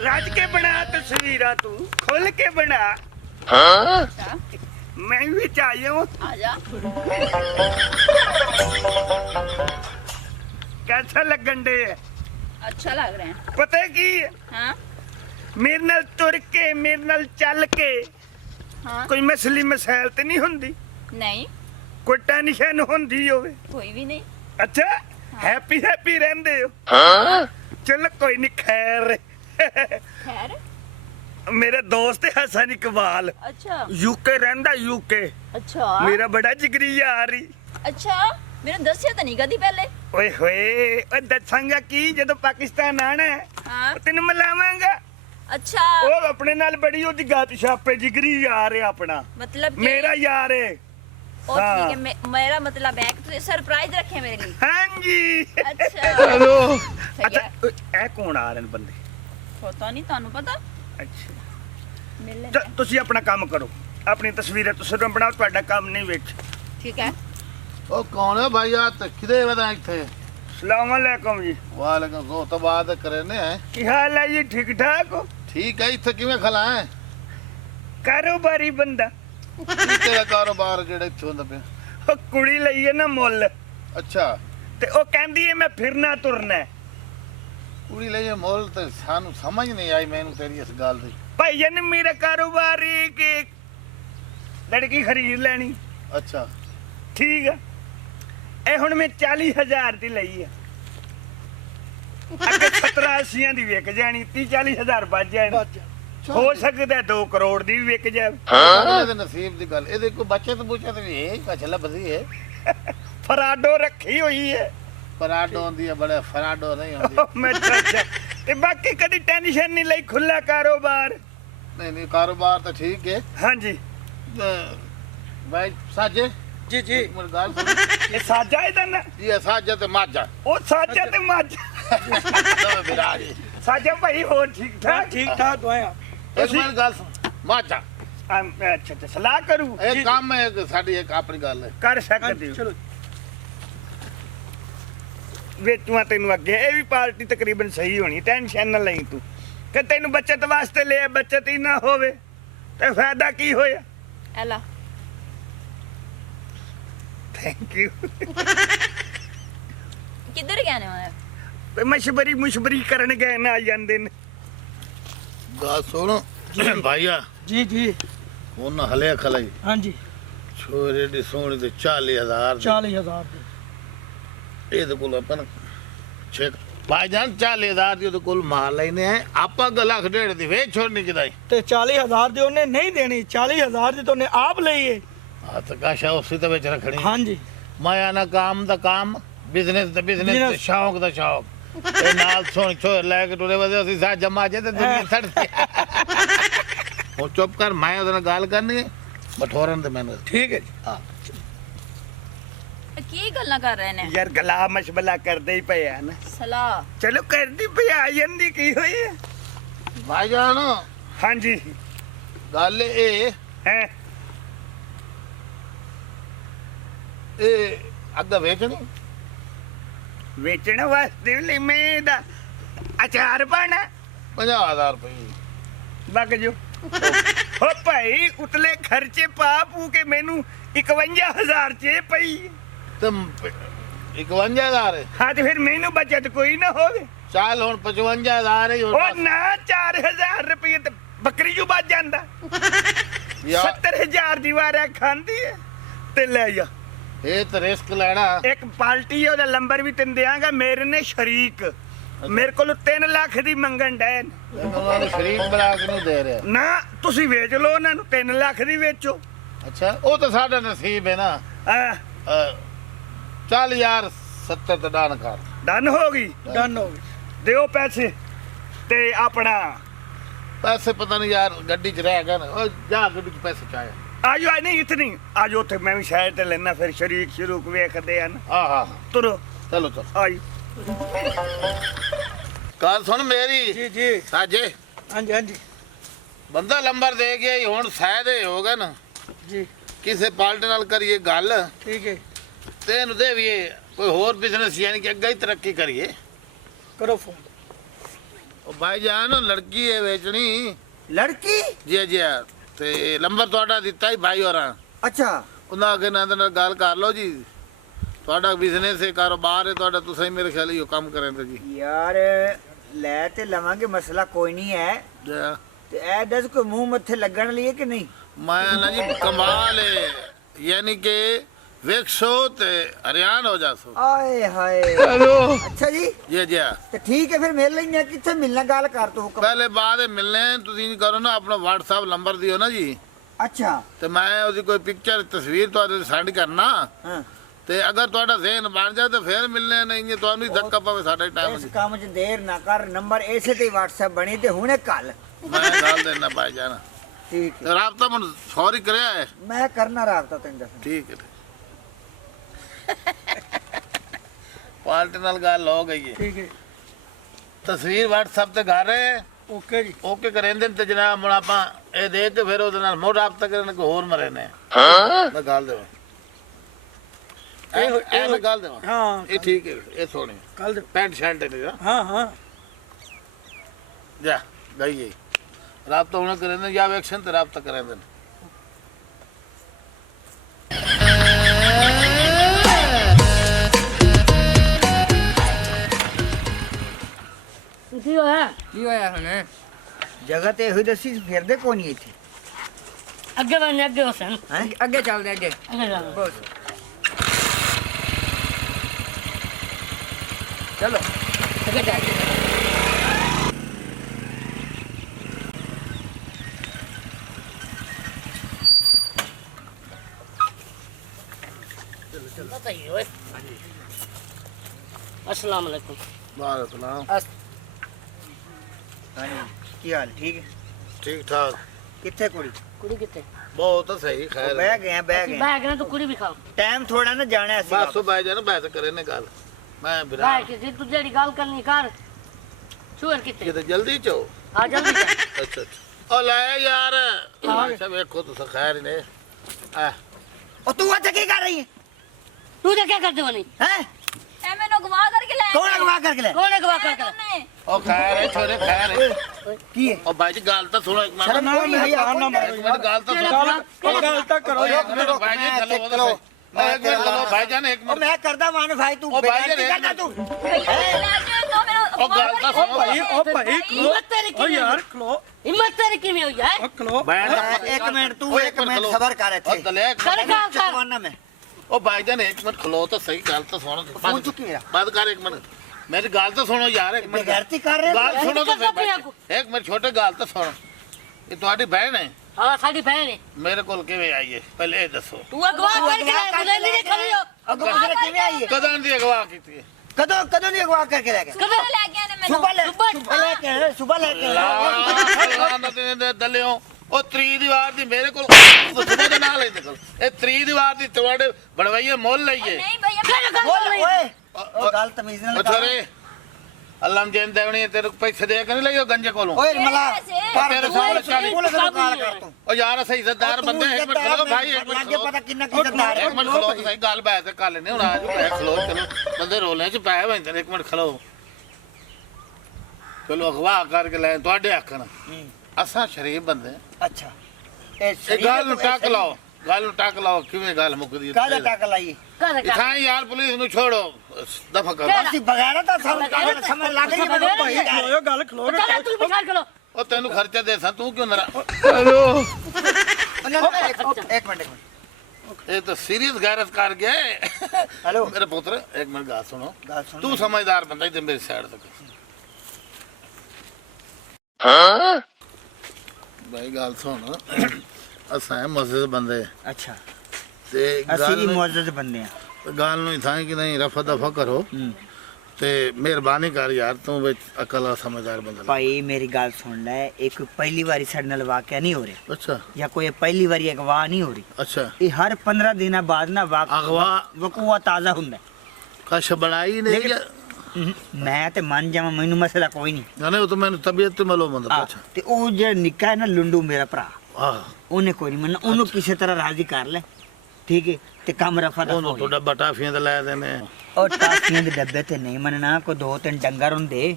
रज के बना तस्वीरा तू खोल के बना। अच्छा, मैं भी चाहिए हूँ। आजा। कैसा लगन डे है? अच्छा लग रहे हैं। पता की हाँ मेरे नाल तुर के मेरे नाल चल के हाँ। कोई मसली मसाइल तो नहीं होंदी, नहीं, कोई टेंशन होंदी होवे? कोई भी नहीं। अच्छा हैप्पी हैप्पी रहंदे हो? चलो कोई नहीं खैर। खैर। मेरा दोस्त है हसन इकबाल, अच्छा यूके रहंदा यूके। अच्छा मेरा बड़ा जिगरी यार ही। अच्छा, मैंने दसिया तो नहीं कदी पहले। ओए होए ओ दसांगा की जदों पाकिस्तान आना है हाँ तेन मिलावांगा। अच्छा, ਉਹ ਆਪਣੇ ਨਾਲ ਬੜੀ ਉਹਦੀ ਗੱਪ ਛਾਪੇ ਜਿਗਰੀ ਯਾਰ ਹੈ ਆਪਣਾ, मतलब कि ਮੇਰਾ ਯਾਰ ਹੈ। ओ ठीक है, मेरा मतलब है कि तुझे सरप्राइज रखे मेरे लिए। ਹਾਂਜੀ अच्छा हेलो। सही ਅੱਛਾ है। ਇਹ ਕੌਣ ਆ ਰਹੇ ਨੇ ਬੰਦੇ? पता नहीं तानू पता ਅੱਛਾ मिल ਤਾਂ ਤੁਸੀਂ ਆਪਣਾ ਕੰਮ ਕਰੋ, ਆਪਣੀ ਤਸਵੀਰਾਂ ਤੁਸੀਂ ਬਣਾਓ, ਤੁਹਾਡਾ ਕੰਮ ਨਹੀਂ ਵਿੱਚ। ठीक है। ਉਹ ਕੌਣ ਹੈ ਭਾਈ ਆ ਤੇ ਕਿਦੇ ਵਦਾ ਇੱਥੇ? ਸਲਾਮ ਅਲੈਕੁਮ ਜੀ, ਵਾਲੇਕੁਮ ਸੋ ਤੋਂ ਬਾਅਦ ਕਰੇ ਨੇ ਕੀ ਹਾਲ ਹੈ ਜੀ? ਠੀਕ ਠਾਕ ਹੋ? ਠੀਕ ਹੈ ਇੱਥੇ ਕਿਵੇਂ ਖਲਾ ਹੈ? ਕਾਰੋਬਾਰੀ ਬੰਦਾ। ਕੀ ਤੇਰਾ ਕਾਰੋਬਾਰ ਜਿਹੜਾ ਇੱਥੇ ਹੁੰਦਾ ਪਿਆ? ਉਹ ਕੁੜੀ ਲਈ ਹੈ ਨਾ ਮੁੱਲ, ਅੱਛਾ ਤੇ ਉਹ ਕਹਿੰਦੀ ਹੈ ਮੈਂ ਫਿਰਨਾ ਤੁਰਨਾ ਹੈ। ਕੁੜੀ ਲਈ ਮੁੱਲ ਤੇ ਸਾਨੂੰ ਸਮਝ ਨਹੀਂ ਆਈ ਮੈਨੂੰ ਤੇਰੀ ਇਸ ਗੱਲ ਦੀ। ਭਾਈ ਨੇ ਮੇਰਾ ਕਾਰੋਬਾਰ ਹੈ ਕਿ ਲੜਕੀ ਖਰੀਦ ਲੈਣੀ। ਅੱਛਾ ਠੀਕ ਆ, ਇਹ ਹੁਣ ਮੈਂ 40,000 ਦੀ ਲਈ ਆ, ਅੱਗੇ 17-80 ਦੀ ਵਿਕ ਜਾਣੀ, 30-40,000 ਬਚ ਜਾਣੀ। ਹੋ ਸਕਦਾ 2 ਕਰੋੜ ਦੀ ਵੀ ਵਿਕ ਜਾਵੇ। ਇਹਦੇ ਨਸੀਬ ਦੀ ਗੱਲ, ਇਹਦੇ ਕੋਈ ਬੱਚਤ ਬੁਚਤ ਵੀ ਹੈ? ਕੁਛ ਲੱਭਦੀ ਹੈ? ਫਰਾਡੋ ਰੱਖੀ ਹੋਈ ਹੈ। ਫਰਾਡੋ ਹੁੰਦੀ ਹੈ, ਬੜੇ ਫਰਾਡੋ ਨਹੀਂ ਹੁੰਦੀ। ਮੈਂ ਅੱਛਾ ਤੇ ਬਾਕੀ ਕਦੀ ਟੈਨਸ਼ਨ ਨਹੀਂ ਲਈ, ਖੁੱਲਾ ਕਾਰੋਬਾਰ। ਨਹੀਂ ਨਹੀਂ ਕਾਰੋਬਾਰ ਤਾਂ ਠੀਕ ਹੈ। ਹਾਂਜੀ ਭਾਈ ਸਾਜੇ ਜੀ ਜੀ, ਮੇਰੀ ਗੱਲ ਸੁਣ। ਇਹ ਸਾਜਾ ਇਹਦਾ ਨਾ, ਇਹ ਸਾਜਾ ਤੇ ਮਾਝਾ ਉਹ ਸਾਜਾ ਤੇ ਮੱਝ। ਦੋਵੇਂ ਵਿਰਾਜ ਸਾਜਾ ਭਾਈ ਹੋਰ ਠੀਕ ਠਾਕ? ਠੀਕ ਠਾਕ ਹੋਇਆ। ਇੱਕ ਮੇਰੀ ਗੱਲ ਸੁਣ ਮਾਝਾ ਅੱਛਾ ਅੱਛਾ, ਸਲਾਹ ਕਰੂ ਇਹ ਕੰਮ ਹੈ ਕਿ ਸਾਡੀ ਇੱਕ ਆਪਣੀ ਗੱਲ ਹੈ। ਕਰ ਸਕਦੇ ਹੋ। ਚਲੋ ਵੇਚੂਆਂ ਤੈਨੂੰ ਅੱਗੇ ਇਹ ਵੀ ਪਾਰਟੀ ਤਕਰੀਬਨ ਸਹੀ ਹੋਣੀ, ਟੈਨਸ਼ਨ ਨਾ ਲਈ ਤੂੰ। ਕਿ ਤੈਨੂੰ ਬੱਚਤ ਵਾਸਤੇ ਲਿਆ, ਬੱਚਤ ਹੀ ਨਾ ਹੋਵੇ ਤੇ ਫਾਇਦਾ ਕੀ ਹੋਇਆ? एला ਥੈਂਕ ਯੂ। किधर गए हैं? ਮਸ਼ਵਰੀ ਕਰਨ ਗਏ ਨਾ, ਆ ਜਾਂਦੇ ਨੇ। ਗੱਲ ਸੁਣ ਭਾਈਆ, ਜੀ ਜੀ ਉਹਨਾਂ ਹਲੇ ਖਲਾਈ ਹਾਂਜੀ ਛੋਰੇ ਦੀ ਸੋਹਣੀ ਤੇ 40,000 ਦੀ। 40,000 ਦੀ ਇਹਦੇ ਕੋਲ ਆਪਾਂ ਛੇ ਭਾਈਜਾਨ 40,000 ਦੀ ਉਹਦੇ ਕੋਲ ਮਾਰ ਲੈਨੇ ਆ ਆਪਾਂ, 1,50,000 ਦੀ ਵੇਚ ਛੋੜਨੀ ਕਿਦਾਈ ਤੇ 40,000 ਦੀ ਉਹਨੇ ਨਹੀਂ ਦੇਣੀ, 40,000 ਦੀ ਤਾਂ ਉਹਨੇ ਆਪ ਲਈ ਹੈ। ਹੱਥ ਕਾਸ਼ਾ ਉਸੇ ਦੇ ਵਿੱਚ ਰੱਖਣੀ। ਹਾਂਜੀ ਮਾਇਆ ਨਾ ਕੰਮ ਦਾ ਕੰਮ, ਬਿਜ਼ਨਸ ਦਾ ਬਿਜ਼ਨਸ, Business। ਸ਼ੌਂਕ ਦਾ ਸ਼ੌਂਕ। ਇਹ ਨਾਲ ਸੋਹਣੀ ਛੋਰ ਲੈ ਕੇ ਟੁਰੇ ਵਦੇ ਅਸੀਂ ਸਾਥ ਜਮਾ ਜੇ ਤੇ ਦੁਨੀਆ ਛੱਡਦੀ। ਹੁਣ ਚੁੱਪ ਕਰ, ਮੈਂ ਉਹਦੇ ਨਾਲ ਗੱਲ ਕਰਨੀ ਹੈ ਬਠੋਰਨ ਤੇ ਮੈਨੂੰ। ਠੀਕ ਹੈ ਜੀ। ਹਾਂ की गल्ला कर रहे ने? ਯਾਰ ਗਲਾ ਮਸ਼ਬਲਾ ਕਰਦੇ ਹੀ ਪਏ ਆ ਨਾ। सलाह ਚਲੋ ਕਰਦੀ ਪਈ, ਆ ਜਾਂਦੀ ਕੀ ਹੋਈ ਹੈ? ਭਾਈਜਾਨ ਹਾਂਜੀ ਗੱਲ ਇਹ ਹੈ, ਇਹ ਅੱਗਾ ਵੇਚਣੀ ਵੇਚਣ ਵਾਸਤੇ ਲਈ ਮੈਂ ਇਹਦਾ ਅਚਾਰ ਪਾਣਾ। 50,000 ਰੁਪਏ। ਵਗ ਜੋ ਹੋ ਭਾਈ, ਉਤਲੇ ਖਰਚੇ ਪਾ ਪੂ ਕੇ ਮੈਨੂੰ 51,000 ਚ ਪਈ। ਤੇ 51,000 ਹੈ। ਹਾਂ ਤੇ ਫਿਰ ਮੈਨੂੰ ਬਚਤ ਕੋਈ ਨਾ ਹੋਵੇ। ਚੱਲ ਹੁਣ 55,000 ਹੀ ਉਹ ਨਾ 4,000 ਰੁਪਏ ਤੇ ਬੱਕਰੀ ਜੂ ਬਚ ਜਾਂਦਾ। ਯਾਰ 70,000 ਦੀ ਵਾਰਾ ਖਾਂਦੀ ਹੈ ਤੇ ਲੈ ਜਾ। ਇਹ ਤਾਂ ਰਿਸਕ ਲੈਣਾ। ਇੱਕ ਪਾਰਟੀ ਹੈ, ਉਹਦਾ ਨੰਬਰ ਵੀ ਤੈਨੂੰ ਦਿਆਂਗਾ। ਮੇਰੇ ਨੇ ਸ਼ਰੀਕ ਮੇਰੇ ਕੋਲ 3 ਲੱਖ ਦੀ ਮੰਗਣ ਡੈ ਨੇ। ਉਹਨਾਂ ਨੂੰ ਸ਼ਰੀਕ ਬਣਾ ਕੇ ਨਹੀਂ ਦੇ ਰਿਹਾ। ਨਾ ਤੁਸੀਂ ਵੇਚ ਲਓ ਉਹਨਾਂ ਨੂੰ, 3 ਲੱਖ ਦੀ ਵੇਚੋ। ਅੱਛਾ ਉਹ ਤਾਂ ਸਾਡਾ ਨਸੀਬ ਹੈ ਨਾ। ਆ ਚੱਲ ਯਾਰ 70 ਤੇ ਡਨ ਕਰ। ਡਨ ਹੋ ਗਈ, ਡਨ ਹੋ ਗਈ। ਦਿਓ ਪੈਸੇ ਤੇ ਆਪਣਾ ਪੈਸੇ ਪਤਾ ਨਹੀਂ ਯਾਰ ਗੱਡੀ 'ਚ ਰਹਿ ਗਏ ਨਾ। ਉਹ ਜਾ ਗੱਡੀ 'ਚ ਪੈਸੇ ਚਾਇਆ। ਆਜੋ। ਆ ਨਹੀਂ ਇਤਨੀ ਆਜੋ, ਉੱਥੇ ਮੈਂ ਵੀ ਸ਼ਾਇਦ ਤੇ ਲੈਣਾ, ਫਿਰ ਸ਼ਰੀਕ ਸ਼ਰੂਕ ਵੇਖਦੇ ਹਨ। ਹਾਂ ਹਾਂ ਤੁਰੋ ਚਲੋ ਚਲ। ਆਜੋ। ਗੱਲ ਸੁਣ ਮੇਰੀ ਜੀ ਜੀ ਸਾਜੇ, ਹਾਂਜੀ ਹਾਂਜੀ ਬੰਦਾ ਨੰਬਰ ਦੇ ਗਿਆ ਈ, ਹੁਣ ਸ਼ਾਇਦ ਇਹ ਹੋਗਾ ਨਾ ਜੀ ਕਿਸੇ ਪਾਲਟ ਨਾਲ ਕਰੀਏ ਗੱਲ ਠੀਕ ਹੈ। ਤੇ ਇਹਨੂੰ ਦੇਵੀਏ ਕੋਈ ਹੋਰ ਬਿਜ਼ਨਸ, ਯਾਨੀ ਕਿ ਅੱਗੇ ਹੀ ਤਰੱਕੀ ਕਰੀਏ। ਕਰੋ ਫੋਨ। ਉਹ ਭਾਈਜਾਨ ਲੜਕੀ ਹੈ ਵੇਚਣੀ ਲੜਕੀ? ਜੀ ਤੇ ਨੰਬਰ ਤੁਹਾਡਾ ਦਿੱਤਾ ਹੀ ਭਾਈ ਹੋਰਾਂ ਅੱਛਾ। ਉਹਨਾਂ ਅੱਗੇ ਨਾਲ ਗੱਲ ਕਰ ਲਓ ਜੀ। ਤੁਹਾਡਾ ਬਿਜ਼ਨਸ ਹੈ, ਕਾਰੋਬਾਰ ਹੈ ਤੁਹਾਡਾ, ਤੁਸੀਂ ਹੀ ਮੇਰੇ ਖਿਆਲ ਹੀ ਉਹ ਕੰਮ ਕरेंगे ਜੀ। ਯਾਰ ਲੈ ਤੇ ਲਵਾਂਗੇ, ਮਸਲਾ ਕੋਈ ਨਹੀਂ ਹੈ। ਜੀ ਤੇ ਇਹ ਦੱਸ ਕੋਈ ਮੂੰਹ ਮੱਥੇ ਲੱਗਣ ਲਈ ਹੈ ਕਿ ਨਹੀਂ? ਮੈਂ ਨਾ ਜੀ ਕਮਾਲ ਹੈ, ਯਾਨੀ ਕਿ ਵੇਖੋ ਤੇ ਹਰਿਆਣ ਹੋ ਜਾਸੋ। ਆਏ ਹਾਏ। ਅੱਛਾ ਜੀ। ਜੀ ਤੇ ਠੀਕ ਹੈ ਫਿਰ ਮਿਲ ਲੈਣੇ। ਕਿੱਥੇ ਮਿਲਣਾ? ਗੱਲ ਕਰ ਤੂੰ ਹੁਕਮ। ਪਹਿਲੇ ਬਾਅਦ ਮਿਲਨੇ ਤੁਸੀਂ ਕਰੋ ਨਾ, ਆਪਣਾ WhatsApp ਨੰਬਰ ਦਿਓ ਨਾ ਜੀ। ਅੱਛਾ। ਤੇ ਮੈਂ ਉਹਦੀ ਕੋਈ ਪਿਕਚਰ ਤਸਵੀਰ ਤੁਹਾਡੇ ਸੈਂਡ ਕਰਨਾ। ਹਾਂ। ਤੇ ਅਗਰ ਤੁਹਾਡਾ ਜ਼ਹਿਨ ਬਣ ਜਾਏ ਤਾਂ ਫਿਰ ਮਿਲਨੇ ਨਹੀਂ ਜੇ ਤੁਹਾਨੂੰ ਹੀ ਧੱਕਾ ਪਵੇ ਸਾਡਾ ਟਾਈਮ ਇਸ ਕੰਮ 'ਚ ਦੇਰ ਨਾ ਕਰ। ਨੰਬਰ ਇਸੇ ਤੇ WhatsApp ਬਣੀ ਤੇ ਹੁਣੇ ਕੱਲ। ਮੈਂ ਗੱਲ ਦੇਣਾ ਭਾਈ ਜਾਨ। ਠੀਕ ਹੈ। ਰਾਬਤਾ ਮੈਨੂੰ ਸੌਰੀ ਕਰਿਆ ਹੈ। ਮੈਂ ਕਰਨਾ ਰਾਬਤਾ ਤੈਨੂੰ ਦੱਸ। ਠੀਕ ਹੈ। ਪਾਲਟ ਨਾਲ ਗੱਲ ਹੋ ਗਈ ਹੈ। ਠੀਕ ਹੈ। ਤਸਵੀਰ WhatsApp ਤੇ ਘਰ ਹੈ। ਓਕੇ ਜੀ। ਓਕੇ ਕरेंगे ਤੇ ਜਨਾਬ ਹੁਣ ਆਪਾਂ ਇਹ ਦੇਖ ਕੇ ਫਿਰ ਉਹਦੇ ਨਾਲ ਮੋੜ ਰਾਬਤਾ ਕਰਨ ਕੋ ਹੋਰ ਮਰੇ ਨੇ। ਮੈਂ ਗੱਲ ਦੇਵਾਂ ਇਹ ਗੱਲ ਦੇਵਾਂ। ਹਾਂ ਇਹ ਠੀਕ ਹੈ। ਇਹ ਸੋਹਣੀ ਕੱਲ ਦੇ। ਪੈਂਟ ਸ਼ਰਟ ਹੈ। ਹਾਂ ਜਾ ਗਈ ਰਾਬਤਾ ਉਹਨਾਂ ਕरेंगे ਜਾਂ ਐਕਸ਼ਨ ਤੇ ਰਾਬਤਾ ਕरेंगे। ਕੀ ਹੋਇਆ? ਕੀ ਹੋਇਆ ਹੁਣ? ਜਗ੍ਹਾ ਤੇ ਇਹੋ ਹੀ ਦੱਸੀ ਫਿਰਦੇ ਕੋ ਨਹੀਂ ਇੱਥੇ। ਅੱਗੇ ਬੰਨੇ ਅੱਗੇ ਹੋਸਨ ਹੈ ਅੱਗੇ ਚੱਲਦੇ ਅੱਗੇ। ਅੱਗੇ ਚੱਲ। ਬਸ ਚਲੋ। ਅੱਗੇ ਚੱਲ। बताइए ओए। अस्सलाम वालेकुम। ਵਾਲੇਕੁਮ ਹਾਂਜੀ ਕੀ ਹਾਲ? ਠੀਕ ਹੈ। ਠੀਕ ਠਾਕ ਕਿੱਥੇ ਕੁੜੀ? कुड़ी कितने? ਬਹੁਤ ਸਹੀ ਖੈਰ ਬਹਿ ਗਏ ਬਹਿ ਗਏ। बैग ना तो कुड़ी भी खाओ। ਟਾਈਮ ਥੋੜਾ ਨਾ ਜਾਣਿਆ ਸੀ। ਬਸ ਬਾਈ ਜਾਨ ਬਹਿਸ ਕਰੇ ਨੇ ਗੱਲ ਮੈਂ ਬਿਰਾ भाई किसी तू जेडी गाल करनी कर। शुगर कितने? ਕਿਤੇ ਜਲਦੀ ਚੋ। आ जल्दी कर। ਅੱਛਾ ਅੱਛਾ ਉਹ ਲੈ ਯਾਰ ਅੱਛਾ ਵੇਖੋ ਤੁਸੀਂ ਖੈਰ ਹੀ ਨੇ ਆ ਉਹ ਤੂੰ ਇੱਥੇ ਕੀ ਕਰ ਰਹੀ ਹੈ? तू क्या करते हो नहीं? ਹੈ ਐ ਮੈਨੂੰ ਗਵਾ ਕਰਕੇ ਲੈ ਕੌਣ ਅਗਵਾ ਕਰਕੇ ਲੈ? कौन है गवा कर कर? ਉਹ ਖੈਰ ਹੈ ਛੋਰੇ ਖੈਰ ਹੈ। ਕੀ ਹੈ? ਉਹ ਬਾਈ ਜੀ ਗੱਲ ਤਾਂ ਸੁਣੋ ਇੱਕ ਮਿੰਟ ਸ਼ਰਮ ਕੋਈ ਨਹੀਂ ਹੈ। ਇੱਕ ਮਿੰਟ ਗੱਲ ਤਾਂ ਸੁਣੋ ਗੱਲ ਤਾਂ ਕਰੋ। ਇੱਕ ਮਿੰਟ ਬਾਈ ਜੀ ਚਲੋ ਇੱਕ ਮਿੰਟ ਚਲੋ ਭਾਈ ਜਾਨ ਇੱਕ ਉਹ ਮਿੰਟ ਮੈਂ ਕਰਦਾ ਮਾਨ ਭਾਈ ਤੂੰ ਉਹ ਭਾਈ ਬੇਇੱਜ਼ਤੀ ਜੀ ਕਰਦਾ ਤੂੰ। ਉਹ ਗੱਲ ਤਾਂ ਸੁਣੋ ਉਹ ਭਾਈ हिम्मत तेरी ਓ की ਯਾਰ ਖਲੋ। हिम्मत तेरी की में हुई है? ਓ ਖਲੋ। ਬੈਠ ਇੱਕ ਮਿੰਟ ਤੂੰ ਇੱਕ ਮਿੰਟ ਸਬਰ ਕਰ ਇੱਥੇ। ਉਹ ਦਲੇ कर कर कर। ਚਕਵਾਨਾ ਮੈਂ ਉਹ ਭਾਈ ਜਾਨ ਇੱਕ ਮਿੰਟ ਖਲੋ ਤਾਂ ਸਹੀ ਗੱਲ ਤਾਂ ਸੁਣੋ ਫੋਨ ਚੁੱਕੀ ਮੇਰਾ। ਬੰਦ ਕਰ ਇੱਕ ਮਿੰਟ ਮੇਰੀ ਗੱਲ ਤਾਂ ਸੁਣੋ ਯਾਰ ਇੱਕ ਮਿੰਟ ਬੇਗੈਰਤੀ ਕਰ ਰਹੇ ਗੱਲ ਸੁਣੋ ਤਾਂ कर ਸਹੀ कर ਇੱਕ ਮਿੰਟ ਛੋਟੇ ਗੱਲ ਤਾਂ ਸੁਣ ਇਹ ਤੁਹਾਡੀ ਭੈਣ ਹੈ हां साडी बहन है। ਮੇਰੇ ਕੋਲ ਕਿਵੇਂ ਆਈ ਹੈ ਪਹਿਲੇ ਇਹ ਦੱਸੋ तू अगवा करके ले बुलेली ने खड़ी हो। ਅੱਗੋਂ ਪਿਛਲੇ ਕਿਵੇਂ ਆਈ ਹੈ? ਕਦੋਂ ਦੀ ਅਗਵਾ ਕੀਤੀ ਹੈ ਕਦੋਂ ਦੀ ਅਗਵਾ ਕਰਕੇ ਲੈ ਗਏ? ਕਦੋਂ ਲੈ ਕੇ ਆਨੇ ਮੈਨੂੰ ਸੁਬਹ ਲੈ ਕੇ ਆਏ, ਸੁਬਹ ਲੈ ਕੇ ਆਏ। ਦਲਿਓ ਉਹ ਤਰੀ ਦੀਵਾਰ ਦੀ ਮੇਰੇ ਕੋਲ ਸੁਬਹ ਦੇ ਨਾਲ ਹੀ ਨਿਕਲ ਇਹ ਤਰੀ ਦੀਵਾਰ ਦੀ ਤੁਹਾਡੇ ਬਣਵਾਈਏ ਮੁੱਲ ਲਈਏ ਨਹੀਂ ਭਈਆ ਬੋਲ ਓਏ ਉਹ ਗੱਲ ਤਮੀਜ਼ ਨਾਲ ਕਰ। ਛੋਰੇ ਅੱਲਾਹ ਜੈਨ ਦੇਵਣੀ ਤੇਰੇ ਪੈਸੇ ਦੇ ਕੇ ਨਹੀਂ ਲਈਓ ਗੰਜੇ ਕੋਲੋਂ ਓਏ ਮਲਾ ਤੇਰੇ ਸਾਹਮਣੇ ਚਾਲੀ ਪੁਲਿਸ ਨੂੰ ਕਾਲ ਕਰ ਤੂੰ। ਉਹ ਯਾਰ ਅਸੀਂ ਇੱਜ਼ਤਦਾਰ ਬੰਦੇ ਇੱਕ ਮਿੰਟ ਖਲੋ ਭਾਈ ਇੱਕ ਮਿੰਟ ਲੱਗੇ ਖਲੋ ਪਤਾ ਕਿੰਨਾ ਕੀ ਦਿੰਦਾ ਇੱਕ ਮਿੰਟ ਖਲੋ ਸਹੀ ਗੱਲ ਬੈ ਤੇ ਕਰ ਲੈਨੇ ਹੁਣ ਆਜੋ ਪੈ ਖਲੋ ਚਲੋ ਬੰਦੇ ਰੋਲੇ ਚ ਪੈ ਹੋਏ ਨੇ ਇੱਕ ਮਿੰਟ ਖਲੋ ਚਲੋ ਅਗਵਾ ਕਰਕੇ ਲੈ ਤੁਹਾਡੇ ਆਖਣ ਅਸਾਂ ਸ਼ਰੀਫ ਬੰਦੇ ਅੱਛਾ ਇਹ ਇਹ ਗੱਲ ਨੂੰ ਟੱਕ ਲਾਓ ਗੱਲ ਨੂੰ ਟੱਕ ਲਾਓ ਕਿਵੇਂ ਗੱਲ ਮੁੱਕਦੀ ਕਾਹਦਾ ਟੱਕ ਲਾਈ? कर कर। ਇਥਾਂ ਯਾਰ ਪੁਲਿਸ ਨੂੰ ਛੋੜੋ ਦਫਾ ਕਰੋ ਅਸੀਂ ਬਗੈਰ ਤਾਂ ਸਮਝ ਲੱਗ ਰਹੀ ਮੈਨੂੰ ਭਾਈ ਖਲੋਇਓ ਗੱਲ ਖਲੋ। चल तू भी कर लो। ਉਹ ਤੈਨੂੰ ਖਰਚਾ ਦੇ ਸਾਂ ਤੂੰ ਕਿਉਂ ਨਰਾ ਇੱਕ ਮਿੰਟ ਇਹ ਤਾਂ ਸੀਰੀਅਸ ਗੈਰਤ ਕਰ ਗਏ ਹੈਲੋ ਮੇਰੇ ਪੁੱਤਰ ਇੱਕ ਮਿੰਟ ਗੱਲ ਸੁਣੋ ਗੱਲ ਸੁਣ ਤੂੰ ਸਮਝਦਾਰ ਬੰਦਾ ਤੇ ਮੇਰੀ ਸਾਈਡ ਤੱਕ ਭਾਈ ਗੱਲ ਸੁਣ ਅਸਾਂ ਮਸਜਿਦ ਬੰਦੇ ਅੱਛਾ ਤੇ ਅਸੀਂ ਗੱਲ ਵੀ ਨੂੰ- ਮੁਅੱਜ਼ਜ਼ ਬੰਦੇ ਆ। ਗੱਲ ਨੂੰ ਇਥਾਂ ਕਿ ਨਹੀਂ ਰਫਾ ਦਫਾ ਕਰੋ ਤੇ ਮਿਹਰਬਾਨੀ ਕਰ ਯਾਰ ਤੂੰ ਵਿੱਚ ਅਕਲ ਆ ਸਮਝਦਾਰ ਬੰਦਾ ਲੱਗ। ਭਾਈ ਮੇਰੀ ਗੱਲ ਸੁਣ ਲੈ ਇੱਕ ਪਹਿਲੀ ਵਾਰੀ ਸਾਡੇ ਨਾਲ ਵਾਕਿਆ ਨਹੀਂ ਹੋ ਰਿਹਾ ਅੱਛਾ ਜਾਂ ਕੋਈ ਪਹਿਲੀ ਵਾਰੀ ਅਗਵਾ ਨਹੀਂ ਹੋ ਰਹੀ। ਅੱਛਾ ਇਹ ਹਰ 15 ਦਿਨਾਂ ਬਾਅਦ ਨਾ ਅਗਵਾ ਵਕੂਆ ਤਾਜ਼ਾ ਹੁੰਦਾ ਹੈ। ਕਸ਼ ਬਣਾਈ ਨਹੀਂ ਲੇਕਿਨ- ਮੈਂ ਤੇ ਮੰਨ ਜਾਵਾਂ ਮੈਨੂੰ ਮਸਲਾ ਕੋਈ ਨਹੀਂ। ਜਾਨੇ ਉਹ ਤਾਂ ਮੈਨੂੰ ਤਬੀਅਤ ਤੇ ਮਲੋ ਬੰਦਾ ਆ, ਅੱਛਾ ਤੇ ਉਹ ਜਿਹੜਾ ਨਿੱਕਾ ਹੈ ਨਾ ਲੁੰਡੂ ਮੇਰਾ ਭਰਾ ਆਹ ਉਹਨੇ ਕੋਈ ਨਹੀਂ ਮੰਨਣਾ ਉਹਨੂੰ ਕਿਸੇ ਤਰ੍ਹਾਂ ਰਾਜ਼ੀ ਕਰ ਲੈ ਠੀਕ ਹੈ ਤੇ ਕੰਮ ਰਫਾ ਦਫਾ ਉਹਨੂੰ ਹੋ ਤੁਹਾਡਾ ਬਟਾਫੀਆਂ ਤੇ ਲੈ ਦੇਨੇ ਉਹ ਟਾਫੀਆਂ ਦੇ ਡੱਬੇ ਤੇ ਨਹੀਂ ਮੰਨਣਾ ਕੋ ਦੋ ਤਿੰਨ ਡੰਗਰ ਹੁੰਦੇ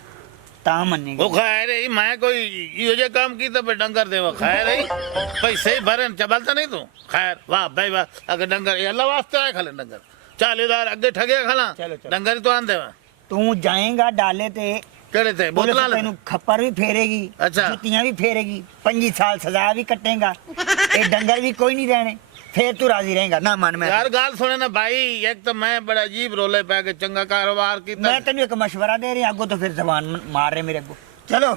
ਤਾਂ ਮੰਨੇਗਾ ਉਹ ਖੈਰ ਹੀ ਮੈਂ ਕੋਈ ਇਹੋ ਜਿਹਾ ਕੰਮ ਕੀਤਾ ਵੀ ਡੰਗਰ ਦੇਵਾ ਖੈਰ ਹੀ ਪੈਸੇ ਭਰਨ ਚਬਲ ਤਾਂ ਨਹੀਂ ਤੂੰ ਖੈਰ ਵਾਹ ਬਈ ਵਾਹ ਅਗਰ ਡੰਗਰ ਇਹ ਅੱਲਾ ਵਾਸਤੇ ਆਏ ਖਲੇ ਡੰਗਰ 40,000 ਅੱਗੇ ਠਗੇ ਖਲਾ ਚਲੋ, ਚਲੋ। ਡੰਗਰ ਹੀ ਤੋਂ ਆਂਦੇ ਵਾ ਤੂੰ ਜਾਏਗਾ ਡਾਲੇ ਤੇ ਕਿਹੜੇ ਤੇ ਪੁਲਿਸ ਬੋਤਲਾਂ ਲੈ ਤੈਨੂੰ ਖੱਪਰ ਵੀ ਫੇਰੇਗੀ ਅੱਛਾ। ਜੁੱਤੀਆਂ ਵੀ ਫੇਰੇਗੀ 25 ਸਾਲ ਸਜ਼ਾ ਵੀ ਕੱਟੇਗਾ ਇਹ ਡੰਗਰ ਵੀ ਕੋਈ ਨਹੀਂ ਰਹਿਣੇ ਫੇਰ ਤੂੰ ਰਾਜ਼ੀ ਰਹੇਗਾ ਨਾ ਮਨ ਮੈਂ ਯਾਰ ਗੱਲ ਸੁਣੇ ਨਾ ਭਾਈ ਇੱਕ ਤਾਂ ਮੈਂ ਬੜਾ ਅਜੀਬ ਰੋਲੇ ਪੈ ਕੇ ਚੰਗਾ ਕਾਰੋਬਾਰ ਕੀਤਾ ਮੈਂ ਤੈਨੂੰ ਇੱਕ ਮਸ਼ਵਰਾ ਦੇ ਰਿਹਾ ਅੱਗੋਂ ਤੋਂ ਫਿਰ ਜ਼ਬਾਨ ਮਾਰ ਰਹੇ ਮੇਰੇ ਅੱਗੋਂ ਚਲੋ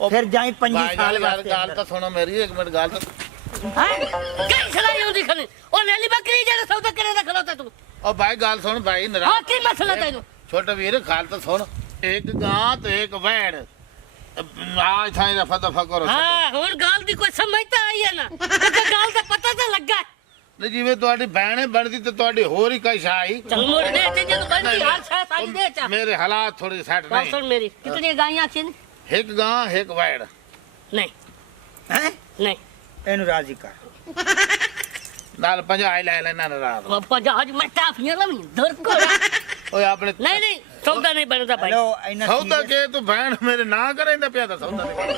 ਫਿਰ ਜਾਈ 25 ਭਾਈ ਸਾਲ ਯਾਰ ਵਾਸਤੇ ਗੱਲ ਅੰਦਰ। ਤਾਂ ਸੁਣੋ ਮੇਰੀ ਇੱਕ ਮਿੰਟ ਗੱਲ ਤਾਂ ਹਾਂ ਕਈ ਸਲਾਈ ਹੁੰਦੀ ਖਣੀ ਉਹ ਲੈਲੀ ਬੱਕਰੀ ਜਿਹੜਾ ਸੌਦਾ ਕਰੇ ਦਾ ਖਲੋਤਾ ਤੂੰ ਉਹ ਭਾਈ ਗੱਲ ਸੁਣ ਭਾਈ ਹਾਂ ਨਰਾ ਕੀ ਮਸਲਾ ਤੈਨੂੰ ਛੋਟੇ ਵੀਰ ਗੱਲ ਤਾਂ ਸੁਣ ਇੱਕ ਗਾਂ ਤੇ ਇੱਕ ਵੈੜ ਆਜ ਥਾਂ ਰਫਾ ਦਫਾ ਕਰੋ ਹਾਂ ਹੁਣ ਗੱਲ ਦੀ ਕੋਈ ਸਮਝ ਤਾਂ ਆਈ ਹੈ ਨਾ ਤੇ ਗੱਲ ਦਾ ਪਤਾ ਤਾਂ ਲੱਗਾ ਨਹੀਂ ਜਿਵੇਂ ਤੁਹਾਡੀ ਭੈਣ ਬਣਦੀ ਤੇ ਤੁਹਾਡੀ ਹੋਰ ਹੀ ਕਈ ਸ਼ਾਈ ਚਲ ਮੋੜ ਦੇ ਤੇ ਜਦ ਬੰਦੀ ਹਾਲ ਸਾਹ ਸਾਡੀ ਦੇ ਚਾ ਮੇਰੇ ਹਾਲਾਤ ਥੋੜੇ ਸੈੱਟ ਬਾਤ ਨਹੀਂ ਸੁਣ ਮੇਰੀ ਕਿਤਨੀ ਗਾਈਆਂ ਸੀ ਇੱਕ ਗਾਂ ਇੱਕ ਵੈੜ ਨਹੀਂ ਹੈਂ ਨਹੀਂ ਇਹਨੂੰ ਰਾਜ਼ੀ ਕਰ ਨਾਲ 50 ਲੈ ਲੈਣਾ ਰਾਤ ਪਾਪਾ ਜਹਾਜ ਮੈਂ ਟਾਫੀਆਂ ਲਵੀਂ ਦਰ ਕੋ ਓਏ ਆਪਣੇ ਨਹੀਂ ਨਹੀਂ ਸੌਦਾ ਨਹੀਂ ਬਣਦਾ ਭਾਈ ਹਲੋ ਇਹਨਾਂ ਸੌਦਾ ਕੇ ਤੂੰ ਭੈਣ ਮੇਰੇ ਨਾਂ ਕਰੇਂਦਾ ਪਿਆ ਤਾਂ ਸੌਦਾ ਨਹੀਂ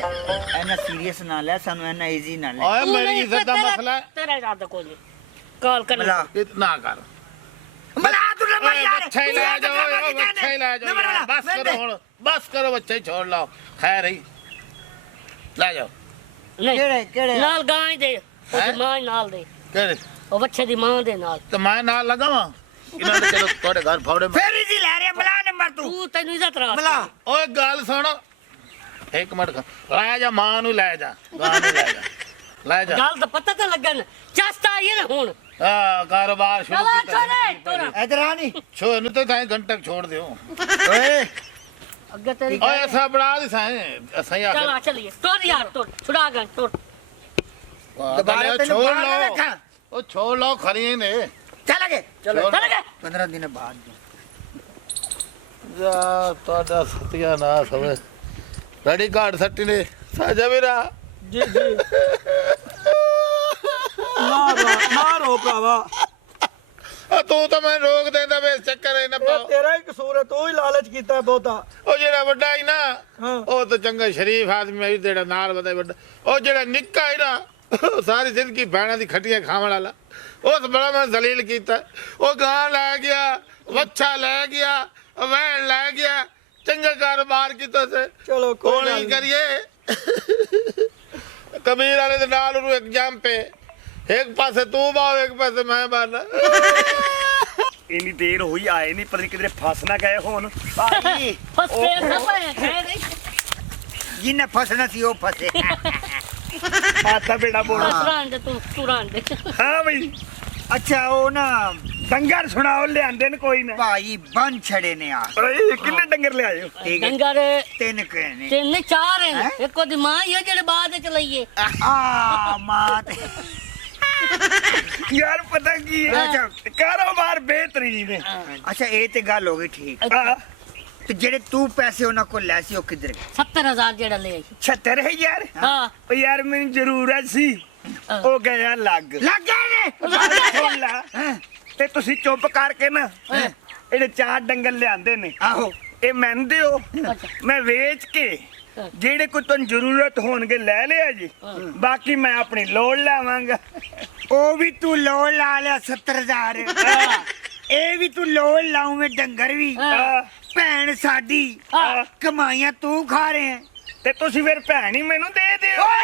ਇਹਨਾਂ ਸੀਰੀਅਸ ਨਾ ਲੈ ਸਾਨੂੰ ਇਹਨਾਂ ਈਜ਼ੀ ਨਾ ਲੈ ਓਏ ਮੇਰੀ ਇੱਜ਼ਤ ਦਾ ਮਸਲਾ ਹੈ। ਤੇਰਾ ਇਰਾਦਾ ਕੋਈ ਨਹੀਂ ਕਾਲ ਕਰ ਮਲਾ ਇਹ ਨਾ ਕਰ ਮਲਾ ਤੂੰ ਨੰਬਰ ਓਏ ਯਾਰ ਬੱਚਾ ਹੀ ਲੈ ਜਾਓ ਓਏ ਬੱਚਾ ਹੀ ਲੈ ਜਾਓ ਯਾਰ, ਬਸ ਕਰੋ ਹੁਣ ਬਸ ਕਰੋ ਬੱਚਾ ਹੀ ਛੋੜ ਲਾਓ ਖੈਰ ਹੀ ਲੈ ਜਾਓ ਨਹੀਂ ਕਿਹੜੇ ਨਾਲ ਗਾਂ ਹੀ ਦੇ ਹੈਂ? ਉਹ ਮਾਂ ਨਾਲ ਦੇ ਕਿਹੜੇ ਉਹ ਬੱਚੇ ਦੀ ਮਾਂ ਦੇ ਨਾਲ ਤੇ ਮੈਂ ਨਾਲ ਲਗਾਵਾਂ ਇਹਨਾਂ ਨੇ ਚਲੋ ਤੁਹਾਡੇ ਘਰ ਫੌੜੇ ਫੇਰ ਈਜ਼ੀ ਲੈ ਰਿਹਾ ਮਲਾ ਨੰਬਰ ਤੂੰ ਤੂੰ ਤੈਨੂੰ ਇੱਜ਼ਤ ਰਾ ਮਲਾ ਓਏ ਗੱਲ ਸੁਣ ਇੱਕ ਮਿੰਟ ਲੈ ਜਾ ਮਾਂ ਨੂੰ ਲੈ ਜਾ ਗਾਂ ਨੂੰ ਲੈ ਜਾ ਲੈ ਜਾ ਗੱਲ ਦਾ ਪਤਾ ਤਾਂ ਲੱਗਣ ਚਸਤਾ ਆਈ ਹੈ ਨਾ ਹੁਣ ਆ ਕਾਰੋਬਾਰ ਸ਼ੁਰੂ ਚਲਾ ਕੀਤਾ ਚਲੇ ਤੋਰਾ ਇਧਰ ਆ ਨਹੀਂ ਛੋ ਨੂੰ ਤਾਂ ਤਾਂ ਘੰਟਾ ਕੁ ਛੋੜ ਦਿਓ ਓਏ ਅੱਗੇ ਤੇਰੀ ਓਏ ਅਸਾਂ ਬਣਾ ਦੀ ਸਾਂ ਅਸਾਂ ਆ ਚਲਾ ਚਲੀਏ ਤੋਰ ਯਾਰ ਤੋਰ ਛੁੜਾ ਗਾਂ ਤੋਰ ਦੁਬਾਰਾ ਤੈਨੂੰ ਛੋੜ ਬਾਹਰ ਨਾ ਲਓ ਰੱਖਾਂ ਉਹ ਛੋੜ ਲਓ ਖਰੀਆਂ ਨੇ ਚੱਲ ਅਗੇ ਚਲੋ ਚਲ ਗਏ 15 ਦਿਨ ਬਾਅਦ ਯਾ ਤੁਹਾਡਾ ਸਤਿਆ ਨਾ ਸਵੇ ਰੈਡੀ ਕਾਰਡ ਸੱਟੀ ਨੇ ਸਾਜਾ ਵੀਰਾ ਜੀ ਜੀ ਨਾ ਰੋ ਭਰਾਵਾ ਆ ਤੂੰ ਤਾਂ ਮੈਂ ਰੋਕ ਦੇਂਦਾ ਵੇ ਇਸ ਚੱਕਰ ਇਹ ਨਾ ਇਹ ਪਾਓ ਤੇਰਾ ਹੀ ਕਸੂਰ ਹੈ ਤੂੰ ਹੀ ਲਾਲਚ ਕੀਤਾ ਬਹੁਤਾ ਉਹ ਜਿਹੜਾ ਵੱਡਾ ਹੀ ਨਾ ਹਾਂ। ਉਹ ਤਾਂ ਚੰਗਾ ਸ਼ਰੀਫ ਆਦਮੀ ਹੈ ਜਿਹੜਾ ਨਾਲ ਵਧੇ ਵੱਡਾ ਉਹ ਜਿਹੜਾ ਨਿੱਕਾ ਹੀ ਨਾ ਉਹ ਸਾਰੀ ਜ਼ਿੰਦਗੀ ਭੈਣਾਂ ਦੀ ਖੱਟੀਆਂ ਖਾਵਣ ਵਾਲਾ ਉਸ ਬੜਾ ਮੈਂ ਜ਼ਲੀਲ ਕੀਤਾ ਉਹ ਗਾਂ ਲੈ ਗਿਆ ਵੱਛਾ ਲੈ ਗਿਆ ਵੈਣ ਲੈ ਗਿਆ ਚੰਗਾ ਕਾਰੋਬਾਰ ਕੀਤਾ ਸੇ ਚਲੋ ਕੋਈ ਕੋਲ ਗੱਲ ਨਹੀਂ ਨੀ। ਕਰੀਏ ਕਬੀਰ ਵਾਲੇ ਦੇ ਨਾਲ ਉਹਨੂੰ ਇੱਕ ਜੰਪ ਪੇ ਇੱਕ ਪਾਸੇ ਤੂੰ ਬਾਹ ਇੱਕ ਪਾਸੇ ਮੈਂ ਬਾਨਾ ਇੰਨੀ ਦੇਰ ਹੋਈ ਆਏ ਨਹੀਂ ਪਤਾ ਨੀ ਕਿਧਰੇ ਫਸ ਨਾ ਗਏ ਹੋਣ ਭਾਈ ਫਸ ਫੇਰ ਨਾ ਪਾਏ ਖੈਰ ਨਹੀਂ ਜਿਹਨੇ ਫਸਣਾ ਸੀ ਉਹ ਫਸੇ ਆਤਾ ਬੇੜਾ ਬੋੜਾ ਫਸਰਾਂ ਦੇ ਤੂੰ ਰਾਂ ਦੇ ਹਾਂ ਬਈ ਅੱਛਾ ਉਹ ਨਾ ਡੰਗਰ ਸੁਣਾਓ ਲਿਆਂਦੇ ਨੇ ਕੋਈ ਨਾ ਭਾਈ ਬੰਨ ਛੜੇ ਨੇ ਆ ਓਏ ਕਿੰਨੇ ਡੰਗਰ ਲਿਆਏ ਹੋ ਠੀਕ ਹੈ ਡੰਗਰ ਤਿੰਨ ਕਹਿਣੇ ਤਿੰਨ ਚਾਰ ਹੈਂ? ਹੈ ਇੱਕ ਉਹਦੀ ਮਾਂ ਹੀ ਹੈ ਜਿਹੜੇ ਬਾਅਦ ਚ ਲਈਏ ਆ ਮਾਂ ਤੇ ਯਾਰ ਪਤਾ ਕੀ ਹੈ ਅੱਛਾ। ਕਾਰੋਬਾਰ ਬਿਹਤਰੀਨ ਹੈ ਅੱਛਾ ਇਹ ਤੇ ਗੱਲ ਹੋ ਗਈ ਠੀਕ ਹਾਂ ਤੇ ਜਿਹੜੇ ਤੂੰ ਪੈਸੇ ਉਹਨਾਂ ਕੋਲ ਲੈ ਸੀ ਉਹ ਕਿੱਧਰ ਗਏ 70,000 ਜਿਹੜਾ ਲੈ ਆਈ 76000 ਹਾਂ ਓ ਯਾਰ ਮੈਨੂੰ ਜ਼ਰੂਰਤ ਸੀ ਉਹ ਗਿਆ ਲੱਗ ਲੱਗ ਗਏ ਨੇ ਸੁਣ ਲਾ ਹੈਂ? ਤੇ ਤੁਸੀਂ ਚੁੱਪ ਕਰਕੇ ਨਾ ਇਹਦੇ 4 ਡੰਗਰ ਲਿਆਂਦੇ ਨੇ ਆਹੋ ਇਹ ਮੈਨੂੰ ਦਿਓ ਮੈਂ ਵੇਚ ਕੇ ਜਿਹੜੇ ਕੋਈ ਤੁਹਾਨੂੰ ਜ਼ਰੂਰਤ ਹੋਣਗੇ ਲੈ ਲਿਆ ਜੀ ਬਾਕੀ ਮੈਂ ਆਪਣੀ ਲੋੜ ਲਾਵਾਂਗਾ ਉਹ ਵੀ ਤੂੰ ਲੋੜ ਲਾ ਲਿਆ 70,000 ਇਹ ਵੀ ਤੂੰ ਲੋੜ ਲਾਉਵੇਂ ਡੰਗਰ ਵੀ ਹਾਂ। ਭੈਣ ਸਾਡੀ ਹਾਂ। ਕਮਾਈਆਂ ਤੂੰ ਖਾ ਰਹੇ ਹੈ ਤੇ ਤੁਸੀਂ ਫਿਰ ਭੈਣ ਹੀ ਮੈਨੂੰ ਦੇ ਦਿਓ ਓਏ